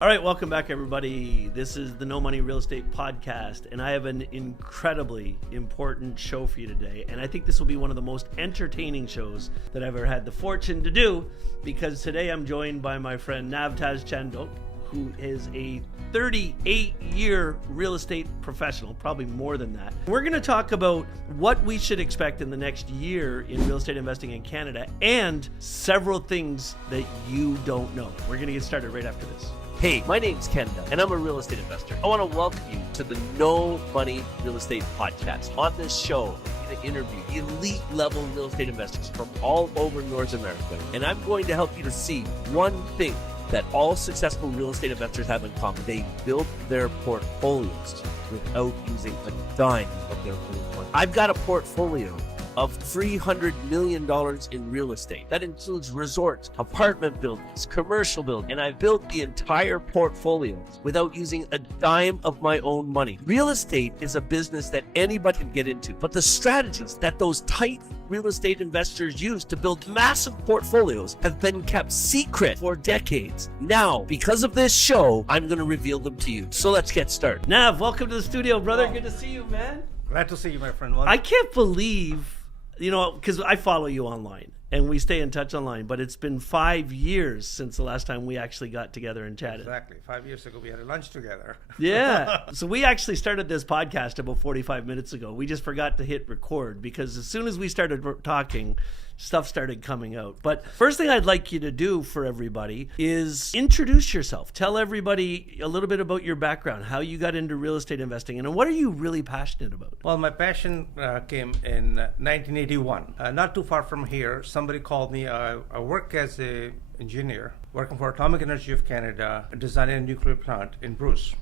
All right, welcome back, everybody. This is the No Money Real Estate Podcast, and I have an incredibly important show for you today. And I think this will be one of the most entertaining shows that I've ever had the fortune to do, because today I'm joined by my friend Navtaj Chandhoke, who is a 38-year real estate professional, probably more than that. We're going to talk about what we should expect in the next year in real estate investing in Canada and several things that you don't know. We're going to get started right after this. Hey, my name's Ken Dunn, and I'm a real estate investor. I want to welcome you to the No Money Real Estate Podcast. On this show, I'm going to interview elite level real estate investors from all over North America. And I'm going to help you to see one thing that all successful real estate investors have in common. They build their portfolios without using a dime of their own money. I've got a portfolio of $300 million in real estate. That includes resorts, apartment buildings, commercial buildings, and I built the entire portfolio without using a dime of my own money. Real estate is a business that anybody can get into, but the strategies that those tight real estate investors use to build massive portfolios have been kept secret for decades. Now, because of this show, I'm going to reveal them to you. So let's get started. Nav, welcome to the studio, brother. Good to see you, man. Glad to see you, my friend. I can't believe, because I follow you online and we stay in touch online, but it's been 5 years since the last time we actually got together and chatted. Exactly. 5 years ago, we had a lunch together. Yeah. So we actually started this podcast about 45 minutes ago. We just forgot to hit record because as soon as we started talking, stuff started coming out. But first thing I'd like you to do for everybody is introduce yourself. Tell everybody a little bit about your background, how you got into real estate investing, and what are you really passionate about? Well, my passion came in 1981. Not too far from here, somebody called me. I work as an engineer working for Atomic Energy of Canada, designing a nuclear plant in Bruce.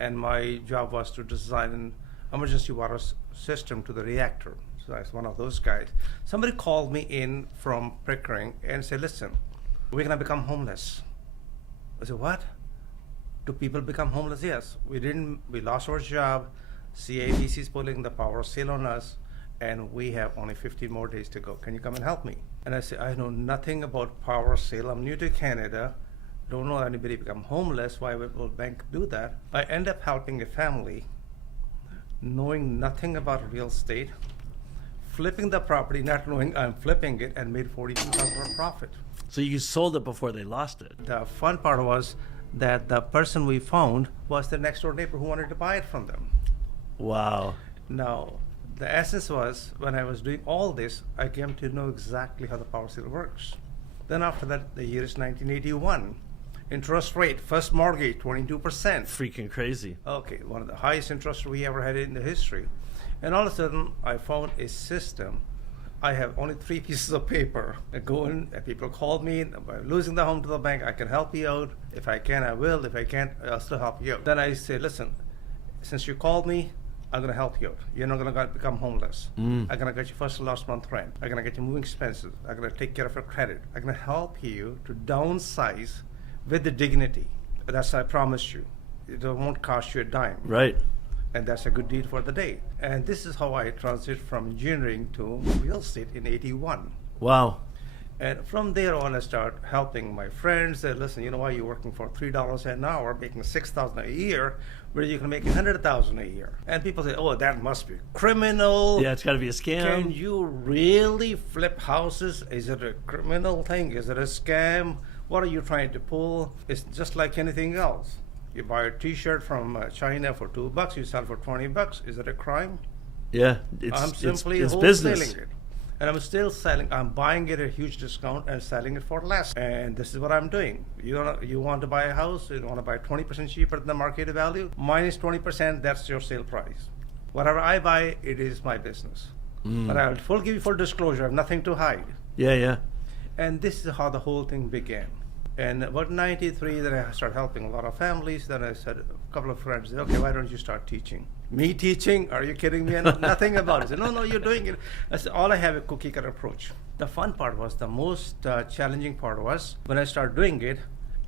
And my job was to design an emergency water system to the reactor. So I was one of those guys. Somebody called me in from Pickering and said, listen, we're going to become homeless. I said, what? Do people become homeless? Yes. We lost our job. CABC is pulling the power sale on us, and we have only 15 more days to go. Can you come and help me? And I said, I know nothing about power sale. I'm new to Canada. Don't know anybody become homeless. Why will bank do that? I end up helping a family, knowing nothing about real estate, flipping the property, not knowing I'm flipping it, and made $42,000 profit. So you sold it before they lost it. The fun part was that the person we found was the next door neighbor who wanted to buy it from them. Wow. Now, the essence was, when I was doing all this, I came to know exactly how the power sale works. Then after that, the year is 1981. Interest rate, first mortgage, 22%. Freaking crazy. Okay, one of the highest interest we ever had in the history. And all of a sudden, I found a system. I have only 3 pieces of paper. I go in, and people call me, by losing the home to the bank, I can help you out. If I can, I will. If I can't, I'll still help you out. Then I say, listen, since you called me, I'm going to help you out. You're not going to become homeless. I'm going to get you first and last month rent. I'm going to get you moving expenses. I'm going to take care of your credit. I'm going to help you to downsize with the dignity. That's I promise you. It won't cost you a dime. Right. And that's a good deal for the day. And this is how I transitioned from engineering to real estate in 81. Wow. And from there on, I started helping my friends. They listen, you know why you're working for $3 an hour, making $6,000 a year, where you can make $100,000 a year. And people say, oh, that must be criminal. Yeah, it's got to be a scam. Can you really flip houses? Is it a criminal thing? Is it a scam? What are you trying to pull? It's just like anything else. You buy a T-shirt from China for $2, you sell for $20. Is it a crime? Yeah, I'm simply it's wholesaling business. it. And I'm still selling. I'm buying it at a huge discount and selling it for less. And this is what I'm doing. You want to buy a house, you want to buy 20% cheaper than the market value, minus 20%, that's your sale price. Whatever I buy, it is my business. But I'll give you full disclosure. I have nothing to hide. Yeah. And this is how the whole thing began. And about 93, then I started helping a lot of families. Then I said, a couple of friends said, okay, why don't you start teaching? Me teaching? Are you kidding me? I know nothing about it. I said, no, you're doing it. I said, all I have a cookie cutter approach. The fun part was, the most challenging part was, when I started doing it,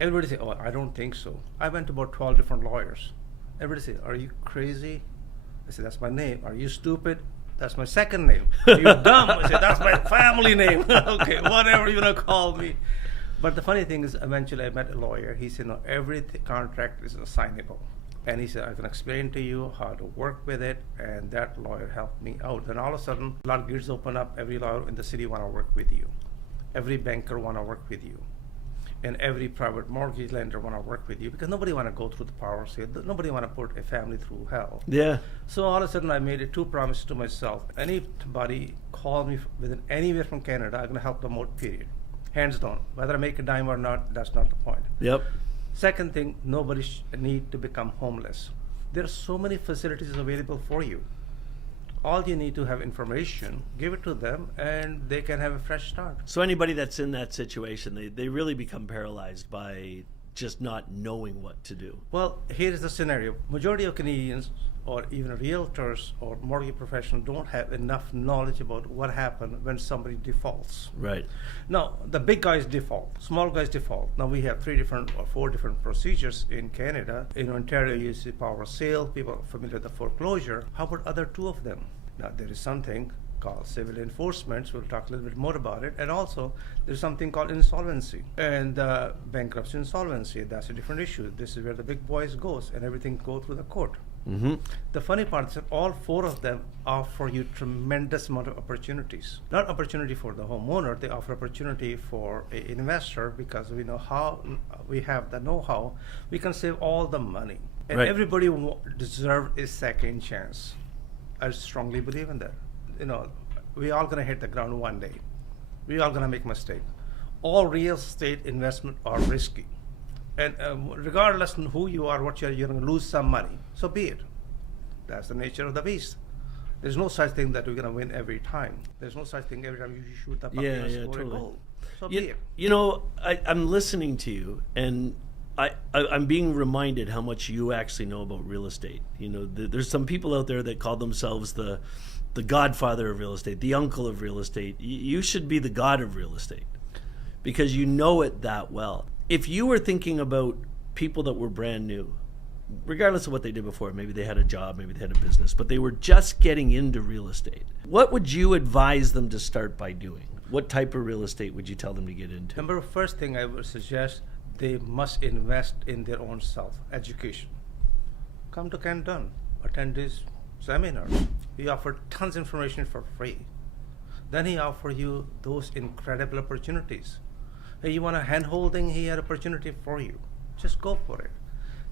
everybody said, oh, I don't think so. I went to about 12 different lawyers. Everybody said, are you crazy? I said, that's my name. Are you stupid? That's my second name. Are you dumb? I said, that's my family name. Okay, whatever you want to call me. But the funny thing is, eventually I met a lawyer. He said, no, every contract is assignable. And he said, I can explain to you how to work with it. And that lawyer helped me out. Then all of a sudden, a lot of gates open up. Every lawyer in the city want to work with you. Every banker want to work with you. And every private mortgage lender want to work with you because nobody want to go through the power sale. Nobody want to put a family through hell. Yeah. So all of a sudden I made two promises to myself. Anybody call me within anywhere from Canada, I'm going to help them out, period. Hands down. Whether I make a dime or not, that's not the point. Yep. Second thing, nobody need to become homeless. There are so many facilities available for you. All you need to have information, give it to them, and they can have a fresh start. So anybody that's in that situation, they really become paralyzed by just not knowing what to do. Well, here is the scenario. Majority of Canadians or even realtors or mortgage professionals don't have enough knowledge about what happens when somebody defaults. Right. Now, the big guys default, small guys default. Now we have 3 different or 4 different procedures in Canada. In Ontario, you use the power of sale. People are familiar with the foreclosure. How about other 2 of them? Now, there is something called civil enforcement. We'll talk a little bit more about it. And also, there's something called insolvency and bankruptcy insolvency. That's a different issue. This is where the big boys goes and everything go through the court. Mm-hmm. The funny part is that all 4 of them offer you tremendous amount of opportunities. Not opportunity for the homeowner, they offer opportunity for an investor because we know how, we have the know-how, we can save all the money. And Right. everybody deserves a second chance. I strongly believe in that. You know, we all gonna hit the ground one day. We all gonna make mistake. All real estate investment are risky. And regardless of who you are, what you're going to lose some money. So be it. That's the nature of the beast. There's no such thing that we're going to win every time. There's no such thing every time you shoot the puck and score a goal. So be it. You know, I'm listening to you, and I'm being reminded how much you actually know about real estate. You know, there's some people out there that call themselves the godfather of real estate, the uncle of real estate. You should be the god of real estate because you know it that well. If you were thinking about people that were brand new, regardless of what they did before, maybe they had a job, maybe they had a business, but they were just getting into real estate, what would you advise them to start by doing? What type of real estate would you tell them to get into? Number first thing I would suggest, they must invest in their own self, education. Come to Dunn, attend this seminar. He offered tons of information for free. Then he offered you those incredible opportunities. Hey, you want a hand-holding? He had opportunity for you. Just go for it.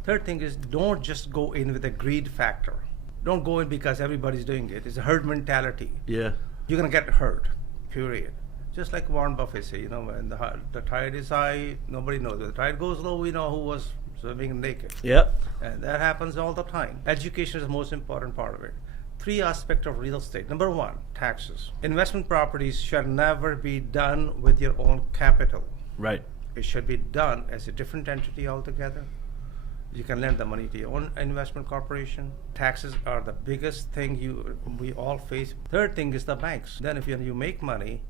Third thing is, don't just go in with a greed factor. Don't go in because everybody's doing it. It's a herd mentality. Yeah. You're going to get hurt, period. Just like Warren Buffett say, you know, when the tide is high, nobody knows. When the tide goes low, we know who was swimming naked. Yep. And that happens all the time. Education is the most important part of it. 3 aspects of real estate. Number 1, taxes. Investment properties should never be done with your own capital. Right. It should be done as a different entity altogether. You can lend the money to your own investment corporation. Taxes are the biggest thing we all face. Third thing is the banks. Then if you make money,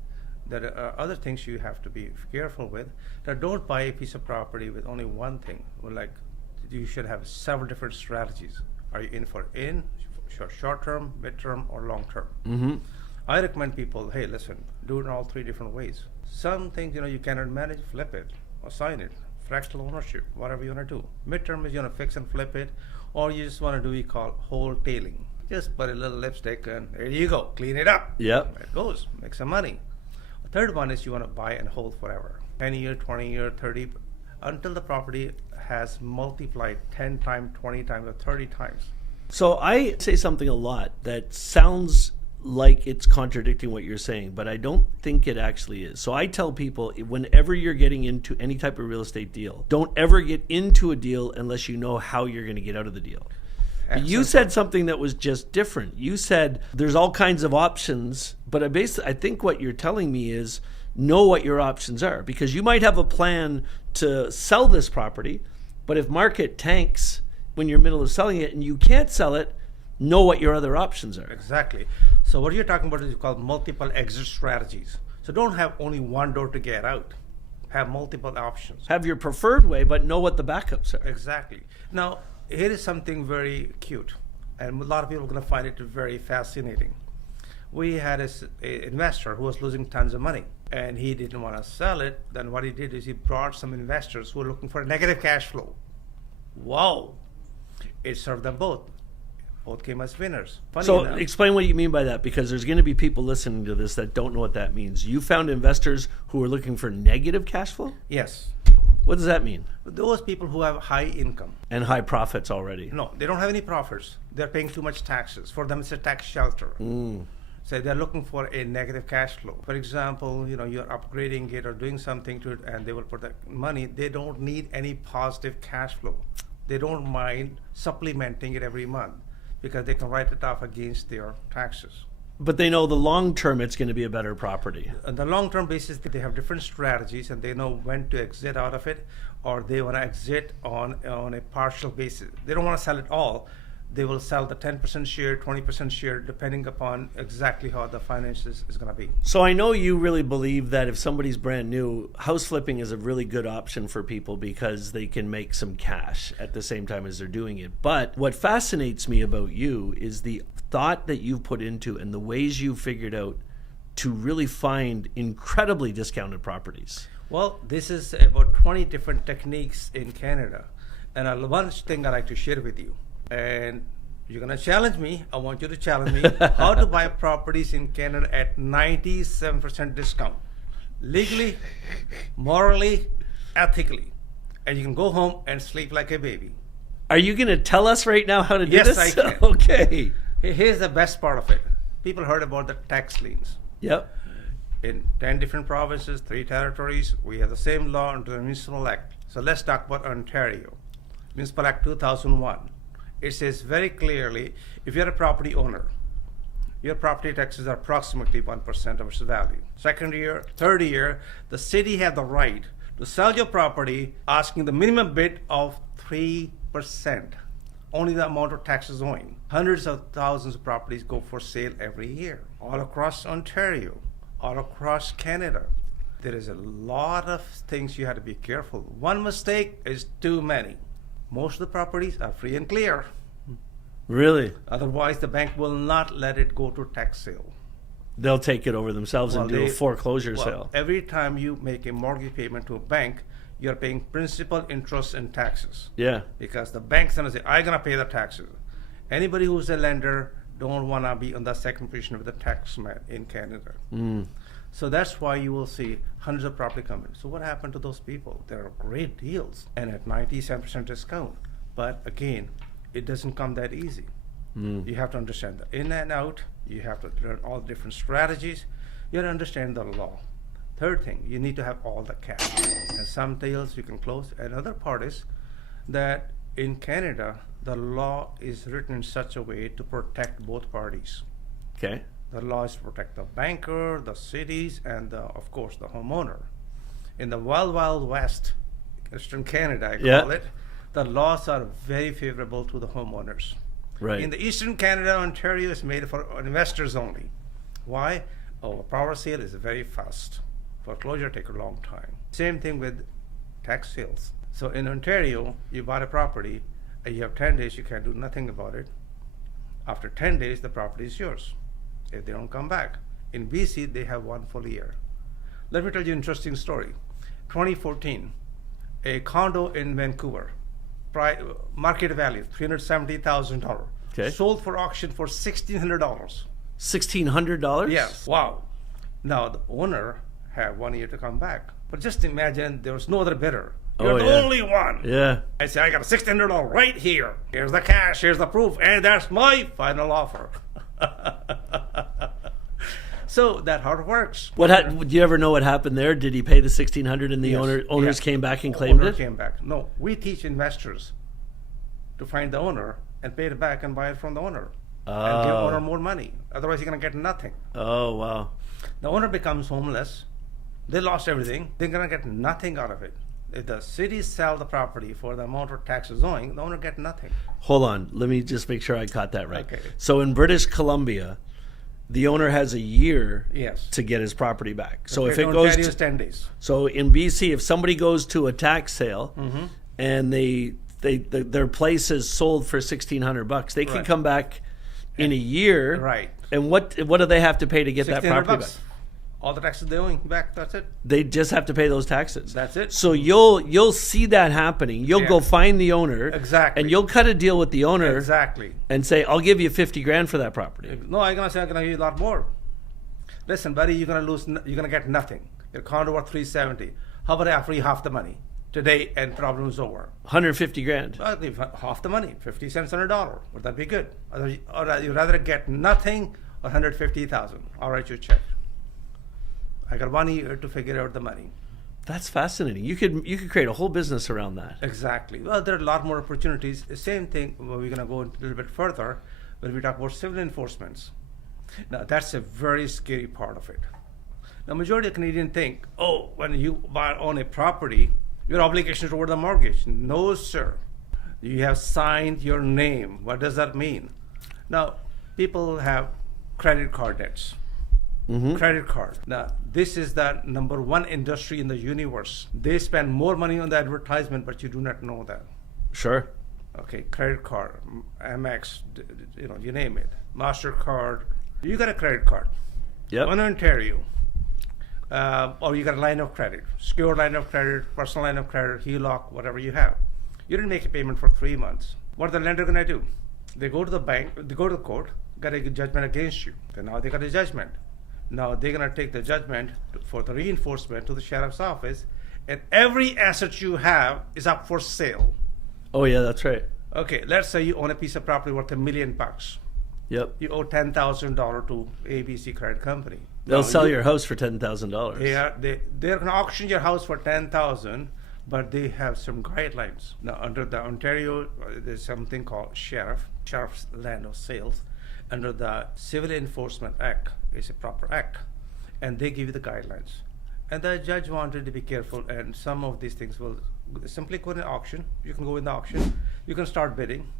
there are other things you have to be careful with. Now, don't buy a piece of property with only one thing. Like, you should have several different strategies. Are you in for short term, mid term, or long term? Mm-hmm. I recommend people, hey, listen, do it in all 3 different ways. Some things, you cannot manage, flip it, or sign it, fractional ownership, whatever you want to do. Midterm is you want to fix and flip it, or you just want to do what we call wholetailing. Just put a little lipstick and there you go, clean it up. Yep. There it goes, make some money. Third one is you want to buy and hold forever. 10 year, 20 year, 30, until the property has multiplied 10 times, 20 times, or 30 times. So I say something a lot that sounds like it's contradicting what you're saying, but I don't think it actually is. So I tell people, whenever you're getting into any type of real estate deal, don't ever get into a deal unless you know how you're going to get out of the deal. But you said something that was just different. You said there's all kinds of options, but I think what you're telling me is know what your options are, because you might have a plan to sell this property, but if market tanks when you're in the middle of selling it and you can't sell it, know what your other options are. Exactly. So what you're talking about is called multiple exit strategies. So don't have only one door to get out. Have multiple options. Have your preferred way, but know what the backups are. Exactly. Now, here is something very cute, and a lot of people are going to find it very fascinating. We had an investor who was losing tons of money. and he didn't want to sell it. Then what he did is he brought some investors who were looking for a negative cash flow. Wow. It served them both. Both came as winners. Funny So enough. explain what you mean by that, because there's going to be people listening to this that don't know what that means. You found investors who are looking for negative cash flow? Yes. What does that mean? Those people who have high income. And high profits already. No, they don't have any profits. They're paying too much taxes. For them, it's a tax shelter. So they're looking for a negative cash flow. For example, you're upgrading it or doing something to it, and they will put that money. They don't need any positive cash flow. They don't mind supplementing it every month because they can write it off against their taxes. But they know the long term it's going to be a better property. On the long-term basis, they have different strategies, and they know when to exit out of it, or they want to exit on a partial basis. They don't want to sell it all. They will sell the 10% share, 20% share, depending upon exactly how the finances is going to be. So I know you really believe that if somebody's brand new, house flipping is a really good option for people because they can make some cash at the same time as they're doing it. But what fascinates me about you is the thought that you've put into and the ways you've figured out to really find incredibly discounted properties. Well, this is about 20 different techniques in Canada. And one thing I'd like to share with you. And you're going to challenge me. I want you to challenge me how to buy properties in Canada at 97% discount. Legally, morally, ethically. And you can go home and sleep like a baby. Are you going to tell us right now how to do this? Yes, I can. Okay. Here's the best part of it. People heard about the tax liens. Yep. In 10 different provinces, 3 territories, we have the same law under the Municipal Act. So let's talk about Ontario. Municipal Act 2001. It says very clearly, if you're a property owner, your property taxes are approximately 1% of its value. Second year, third year, the city have the right to sell your property asking the minimum bid of 3%. Only the amount of taxes owing. Hundreds of thousands of properties go for sale every year, all across Ontario, all across Canada. There is a lot of things you have to be careful. One mistake is too many. Most of the properties are free and clear. Really? Otherwise, the bank will not let it go to tax sale. They'll take it over themselves and do a foreclosure sale. Every time you make a mortgage payment to a bank, you're paying principal, interest, and taxes. Yeah. Because the bank's going to say, I'm going to pay the taxes. Anybody who's a lender don't want to be on the second position with the tax man in Canada. So that's why you will see hundreds of property coming. So what happened to those people? There are great deals and at 97% discount. But again, it doesn't come that easy. You have to understand the in and out. You have to learn all the different strategies. You have to understand the law. Third thing, you need to have all the cash. And some deals you can close. Another part is that in Canada, the law is written in such a way to protect both parties. Okay. The law is to protect the banker, the cities, and of course the homeowner. In the wild, wild west, Eastern Canada, I call it, the laws are very favorable to the homeowners. Right. In the Eastern Canada, Ontario is made for investors only. Why? Oh, a power sale is very fast. Foreclosure take a long time. Same thing with tax sales. So in Ontario, you bought a property, and you have 10 days, you can't do nothing about it. After 10 days, the property is yours if they don't come back. In BC, they have 1 full year. Let me tell you an interesting story. 2014, a condo in Vancouver, market value $370,000, sold for auction for $1,600. $1,600? Yes. Wow. Now the owner had 1 year to come back. But just imagine there was no other bidder. You're the only one. Yeah. I say, I got a $1,600 right here. Here's the cash, here's the proof, and that's my final offer. So that's how it works. Do you ever know what happened there? Did he pay the $1,600 and the owners came back and claimed it? Came back. No, we teach investors to find the owner and pay it back and buy it from the owner. And give the owner more money. Otherwise, you're going to get nothing. Oh, wow. The owner becomes homeless. They lost everything. They're going to get nothing out of it. If the cities sell the property for the amount of taxes owing, the owner get nothing. Hold on. Let me just make sure I caught that right. Okay. So in British Columbia, the owner has a year Yes. to get his property back. So Okay, if it goes to 10 days. So in BC, if somebody goes to a tax sale and their place is sold for $1,600, they can come back in a year. Right. And what do they have to pay to get that property back? $1,600. all the taxes they're owing back. That's it. They just have to pay those taxes. That's it. So you'll see that happening. You'll go find the owner. Exactly. And you'll cut a deal with the owner. Exactly. And say, I'll give you 50 grand for that property. No, I'm gonna say I'm gonna give you a lot more. Listen, buddy, you're gonna get nothing. Your condo worth 370. How about I offer you half the money today and problem's over? 150 grand. Well, half the money, 50 cents on a dollar. Would that be good? Or you'd rather get nothing or 150,000. I'll write you a check. I got 1 year to figure out the money. That's fascinating. You could create a whole business around that. Exactly. Well, there are a lot more opportunities. The same thing, we're going to go a little bit further when we talk about civil enforcements. Now, that's a very scary part of it. The majority of Canadians think, oh, when you own a property, your obligation is toward the mortgage. No, sir. You have signed your name. What does that mean? Now, people have credit card debts. Mm-hmm. Credit card. Now, this is the number one industry in the universe. They spend more money on the advertisement, but you do not know that. Sure. Okay, credit card, Amex, you name it. MasterCard. You got a credit card. Yep. In Ontario. Or you got a line of credit, secured line of credit, personal line of credit, HELOC, whatever you have. You didn't make a payment for 3 months. What are the lender going to do? They go to the bank, they go to the court, got a judgment against you. Then now they got a judgment. Now they're going to take the judgment for the reinforcement to the sheriff's office, and every asset you have is up for sale. Oh yeah, that's right. Okay, let's say you own a piece of property worth $1 million. Yep. You owe $10,000 to ABC Credit Company. They'll sell your house for $10,000. They're going to auction your house for $10,000, but they have some guidelines. Now, under the Ontario, there's something called Sheriff's Land of Sales. Under the Civil Enforcement Act, it's a proper act, and they give you the guidelines. And the judge wanted to be careful, and some of these things will simply go in an auction. You can go in the auction. You can start bidding.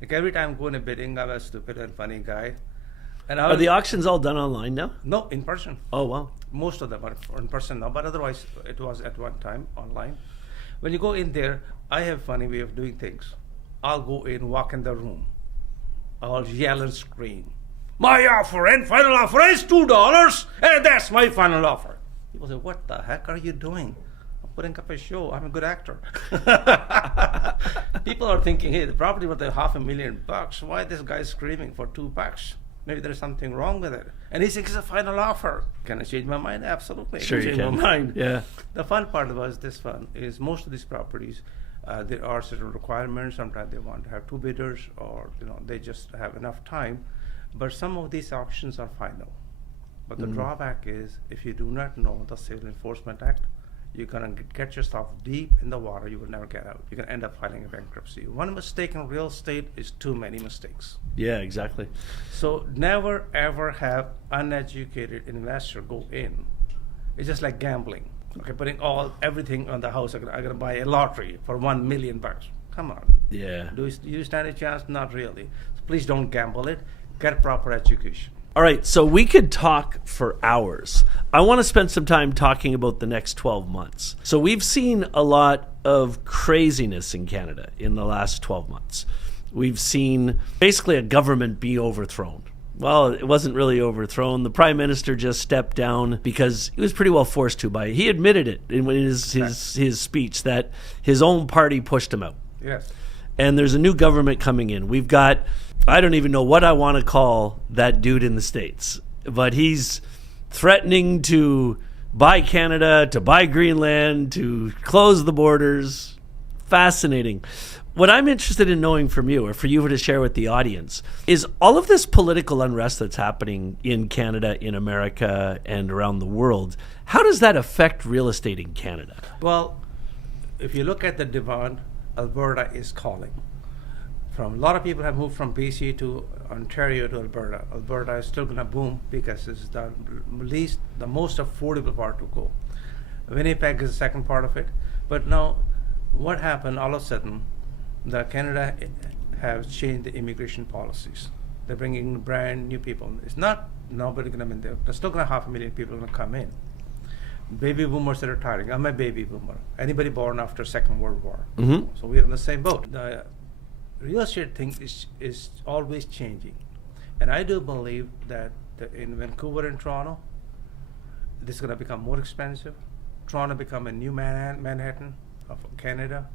Like every time I go in a bidding, I'm a stupid and funny guy. And are the auctions all done online now? No, in person. Oh, wow. Most of them are in person now, but otherwise it was at one time online. When you go in there, I have a funny way of doing things. I'll go in, walk in the room. I'll yell and scream. My offer and final offer is $2, and that's my final offer. People say, what the heck are you doing? I'm putting up a show. I'm a good actor. People are thinking, hey, the property worth $500,000. Why this guy screaming for $2? Maybe there's something wrong with it. And he thinks it's a final offer. Can I change my mind? Absolutely. Sure, you can. Change my mind. Yeah. The fun part was this fun is most of these properties, there are certain requirements. Sometimes they want to have 2 bidders, or they just have enough time. But some of these auctions are final. But the drawback is, if you do not know the Civil Enforcement Act, you're going to get yourself deep in the water. You will never get out. You're going to end up filing a bankruptcy. One mistake in real estate is too many mistakes. Yeah, exactly. So never ever have uneducated investor go in. It's just like gambling. Okay, putting everything on the house. I'm going to buy a lottery for $1 million. Come on. Yeah. Do you stand a chance? Not really. So please don't gamble it. Get proper education. All right, so we could talk for hours. I want to spend some time talking about the next 12 months. So we've seen a lot of craziness in Canada in the last 12 months. We've seen basically a government be overthrown. Well, it wasn't really overthrown. The Prime Minister just stepped down because he was pretty well forced to by it. He admitted it in his speech that his own party pushed him out. Yes. And there's a new government coming in. We've got, I don't even know what I want to call that dude in the States, but he's threatening to buy Canada, to buy Greenland, to close the borders. Fascinating. What I'm interested in knowing from you, or for you to share with the audience, is all of this political unrest that's happening in Canada, in America, and around the world. How does that affect real estate in Canada? Well, if you look at the demand, Alberta is calling. A lot of people have moved from BC to Ontario to Alberta. Alberta is still going to boom because it's the most affordable part to go. Winnipeg is the second part of it. But now, what happened all of a sudden? Canada has changed the immigration policies. They're bringing brand new people. It's not nobody going to be there. There's still going to 500,000 people going to come in. Baby boomers are retiring. I'm a baby boomer. Anybody born after Second World War. Mm-hmm. So we're in the same boat. The real estate thing is always changing. And I do believe that in Vancouver and Toronto, this is going to become more expensive. Toronto become a new Manhattan of Canada.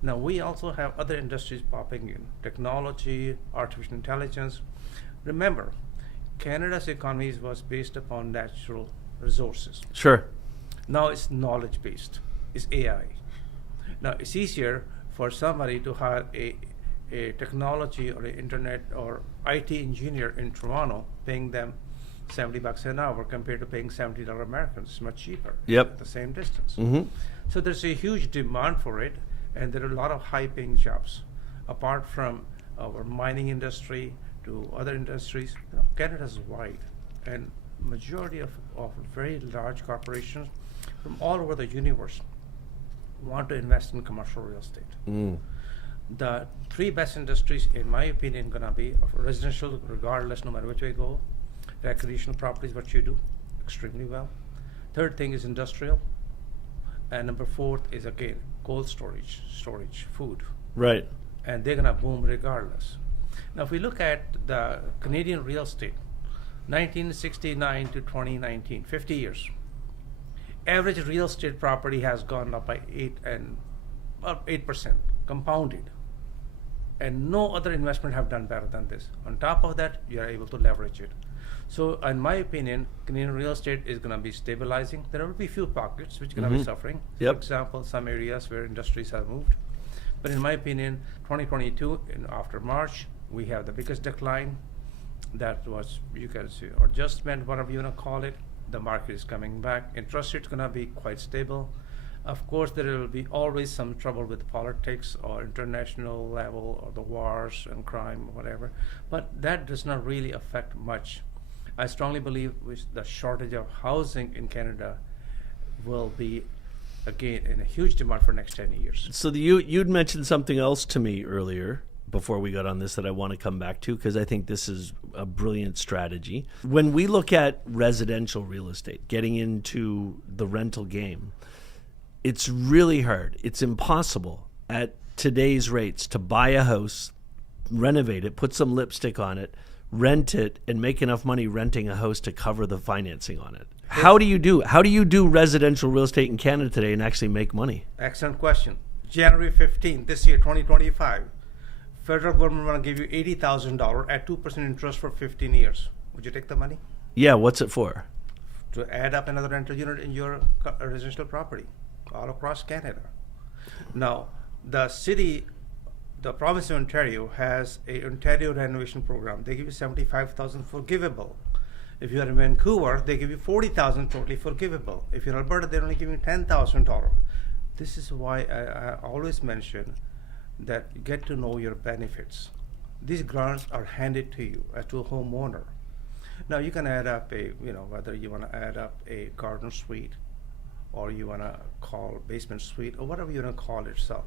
Now we also have other industries popping in, technology, artificial intelligence. Remember, Canada's economy was based upon natural resources. Sure. Now it's knowledge based, it's AI. Now it's easier for somebody to hire a technology or an internet or IT engineer in Toronto, paying them $70 an hour compared to paying $70 Americans. It's much cheaper. Yep. At the same distance. Mm-hmm. So there's a huge demand for it, and there are a lot of high-paying jobs. Apart from our mining industry to other industries, Canada is wide, and majority of very large corporations from all over the universe want to invest in commercial real estate. Mm. The three best industries, in my opinion, gonna be of residential, regardless, no matter which way you go. Recreational properties, what you do extremely well. Third thing is industrial, and number fourth is again cold storage, food, Right. and they're gonna boom regardless. Now, if we look at the Canadian real estate, 1969 to 2019, 50 years, average real estate property has gone up by 8% compounded. And no other investment have done better than this. On top of that, you are able to leverage it. So in my opinion, Canadian real estate is going to be stabilizing. There will be few pockets which are going to be suffering. Yep. For example, some areas where industries have moved. But in my opinion, 2022, after March, we have the biggest decline. That was, you can see, or adjustment, whatever you want to call it. The market is coming back. Interest rate is going to be quite stable. Of course, there will be always some trouble with politics or international level or the wars and crime or whatever, but that does not really affect much. I strongly believe with the shortage of housing in Canada will be, again, in a huge demand for next 10 years. So you'd mentioned something else to me earlier before we got on this that I want to come back to, because I think this is a brilliant strategy. When we look at residential real estate, getting into the rental game, it's really hard. It's impossible at today's rates to buy a house, renovate it, put some lipstick on it, rent it, and make enough money renting a house to cover the financing on it. How do you do residential real estate in Canada today and actually make money? Excellent question. January 15th, this year, 2025, federal government want to give you $80,000 at 2% interest for 15 years. Would you take the money? Yeah, what's it for? To add up another rental unit in your residential property all across Canada. Now, the province of Ontario has a Ontario renovation program. They give you $75,000 forgivable. If you are in Vancouver, they give you $40,000 totally forgivable. If you're in Alberta, they're only giving $10,000. This is why I always mention that you get to know your benefits. These grants are handed to you as to a homeowner. Now you can add up whether you want to add up a garden suite or you want to call basement suite or whatever you want to call it yourself.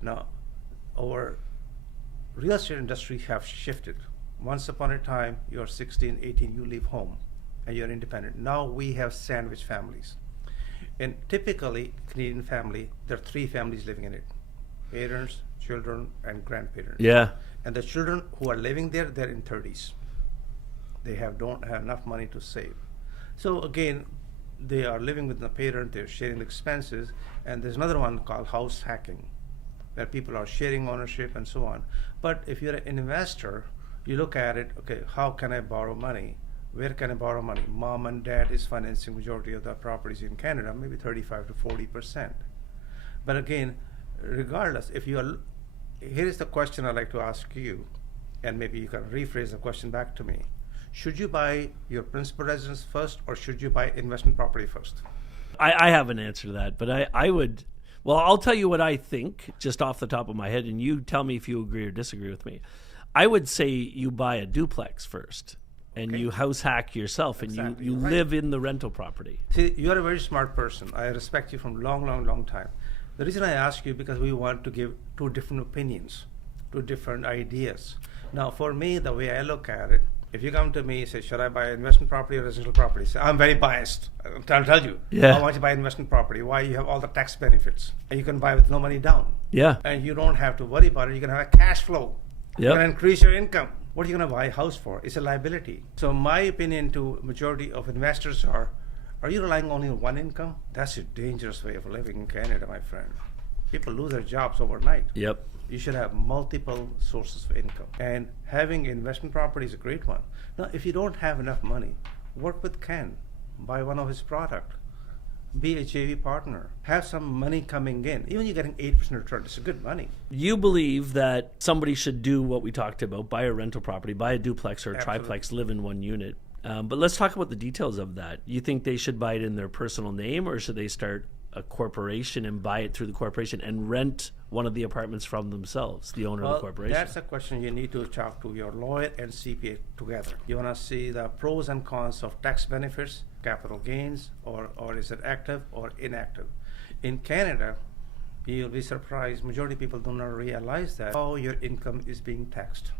Now, our real estate industry have shifted. Once upon a time, you're 16, 18, you leave home and you're independent. Now we have sandwich families. And typically, Canadian family, there are three families living in it. Parents, children, and grandparents. Yeah. And the children who are living there, they're in 30s. They don't have enough money to save. So again, they are living with the parent, they're sharing the expenses, and there's another one called house hacking, where people are sharing ownership and so on. But if you're an investor, you look at it, okay, how can I borrow money? Where can I borrow money? Mom and dad is financing majority of the properties in Canada, maybe 35 to 40%. But again, regardless, here is the question I'd like to ask you, and maybe you can rephrase the question back to me. Should you buy your principal residence first, or should you buy investment property first? I have an answer to that, but I would, well, I'll tell you what I think just off the top of my head, and you tell me if you agree or disagree with me. I would say you buy a duplex first, and you house hack yourself, and Exactly. you live in the rental property. See, you're a very smart person. I respect you from long time. The reason I ask you, because we want to give two different opinions, two different ideas. Now, for me, the way I look at it, if you come to me and say, should I buy investment property or residential property? Say, I'm very biased. I'll tell you. Yeah. I want you to buy investment property. Why? You have all the tax benefits. And you can buy with no money down. Yeah. And you don't have to worry about it. You can have a cash flow. Yep. You can increase your income. What are you going to buy a house for? It's a liability. So my opinion to majority of investors are, Are you relying only on one income? That's a dangerous way of living in Canada, my friend. People lose their jobs overnight. Yep. You should have multiple sources of income. And having investment property is a great one. Now, if you don't have enough money, work with Ken. Buy one of his products. Be a JV partner. Have some money coming in. Even you're getting 8% return, it's a good money. You believe that somebody should do what we talked about, buy a rental property, buy a duplex or a triplex, live in one unit. But let's talk about the details of that. You think they should buy it in their personal name, or should they start a corporation and buy it through the corporation and rent one of the apartments from themselves, the owner of the corporation? That's a question you need to talk to your lawyer and CPA together. You want to see the pros and cons of tax benefits, capital gains, or is it active or inactive. In Canada, you'll be surprised, majority of people do not realize that how your income is being taxed.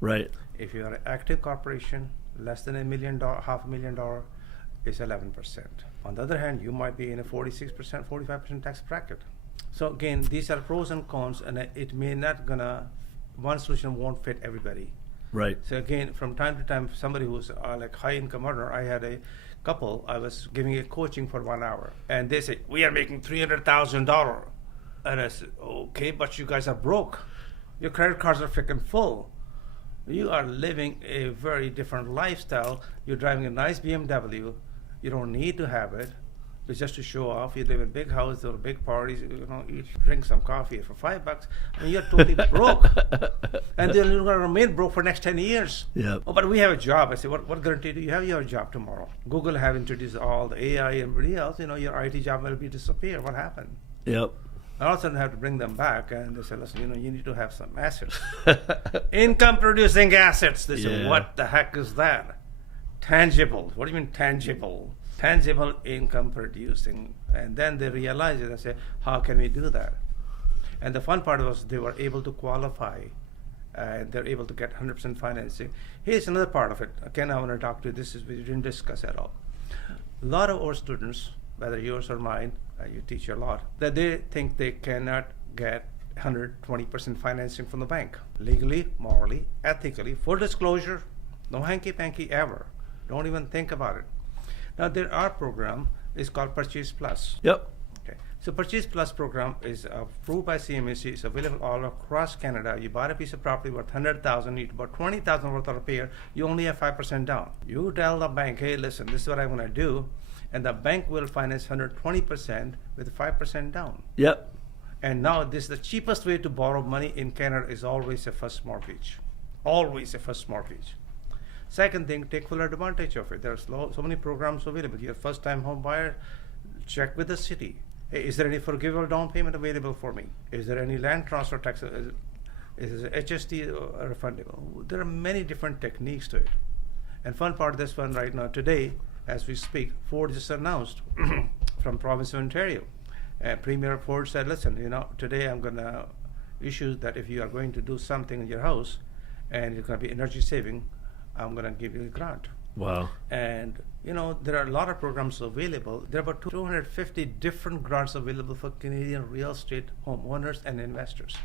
Right. If you are an active corporation, less than $1 million, $500,000 is 11%. On the other hand, you might be in a 46%, 45% tax bracket. So again, these are pros and cons, and it may not one solution won't fit everybody. Right. So again, from time to time, somebody who's like high income earner, I had a couple, I was giving a coaching for 1 hour, and they say, we are making $300,000. And I said, okay, but you guys are broke. Your credit cards are freaking full. You are living a very different lifestyle. You're driving a nice BMW. You don't need to have it. It's just to show off. You live in a big house, there are big parties, eat, drink some coffee for $5. I mean, you're totally broke. And then you're going to remain broke for the next 10 years. Yep. Oh, but we have a job. I say, what guarantee do you have your job tomorrow? Google have introduced all the AI and everybody else. Your IT job will be disappear. What happened? Yep. And all of a sudden I have to bring them back, and they say, listen, you need to have some assets. Income producing assets. They say, what the heck is that? Tangible. What do you mean tangible? Tangible income producing. And then they realize it and say, how can we do that? And the fun part was they were able to qualify, and they're able to get 100% financing. Here's another part of it. Again, I want to talk to you. This is we didn't discuss at all. A lot of our students, whether yours or mine, you teach a lot, that they think they cannot get 120% financing from the bank. Legally, morally, ethically, full disclosure, no hanky-panky ever. Don't even think about it. Now, there are program, it's called Purchase Plus. Yep. Okay. So Purchase Plus program is approved by CMHC. It's available all across Canada. You buy a piece of property worth $100,000, you need about $20,000 worth of repair. You only have 5% down. You tell the bank, hey, listen, this is what I want to do, and the bank will finance 120% with 5% down. Yep. And now this is the cheapest way to borrow money in Canada is always a first mortgage. Always a first mortgage. Second thing, take full advantage of it. There's so many programs available. You're a first-time home buyer, check with the city. Hey, is there any forgivable down payment available for me? Is there any land transfer tax? Is HST refundable? There are many different techniques to it. And fun part of this one right now, today, as we speak, Ford just announced from province of Ontario. Premier Ford said, listen, today I'm going to issue that if you are going to do something in your house and it's going to be energy saving, I'm going to give you a grant. Wow. And, there are a lot of programs available. There are about 250 different grants available for Canadian real estate homeowners and investors.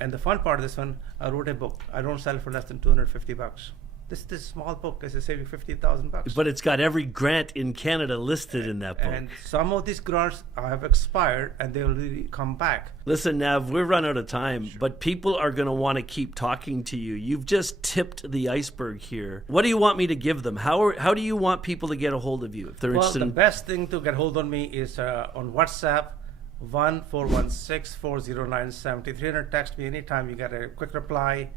And the fun part of this one, I wrote a book. I don't sell it for less than $250. This small book is saving $50,000. But it's got every grant in Canada listed in that book. And some of these grants have expired, and they will really come back. Listen, Nav, we've run out of time, but people are going to want to keep talking to you. You've just tipped the iceberg here. What do you want me to give them? How do you want people to get a hold of you if they're interested? Well, the best thing to get hold of me is on WhatsApp, 1-416-409-7300. Text me anytime. You get a quick reply.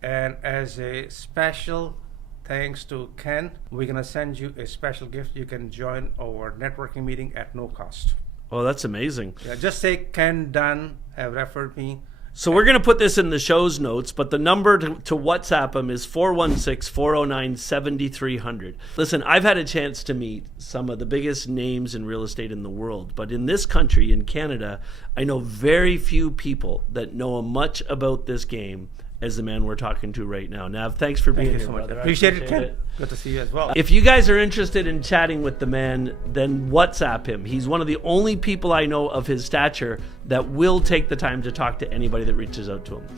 And as a special thanks to Ken, we're going to send you a special gift. You can join our networking meeting at no cost. Oh, that's amazing. Yeah, just say Ken Dunn have referred me. So we're going to put this in the show's notes, but the number to WhatsApp him is 416-409-7300. Listen, I've had a chance to meet some of the biggest names in real estate in the world, but in this country, in Canada, I know very few people that know much about this game as the man we're talking to right now. Nav, thanks for being here, so much. brother. Appreciate it, Ken. Good to see you as well. If you guys are interested in chatting with the man, then WhatsApp him. He's one of the only people I know of his stature that will take the time to talk to anybody that reaches out to him.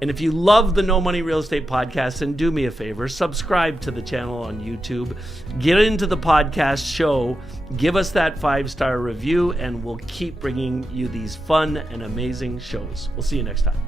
And if you love the No Money Real Estate Podcast, then do me a favor, subscribe to the channel on YouTube, get into the podcast show, give us that 5-star review, and we'll keep bringing you these fun and amazing shows. We'll see you next time.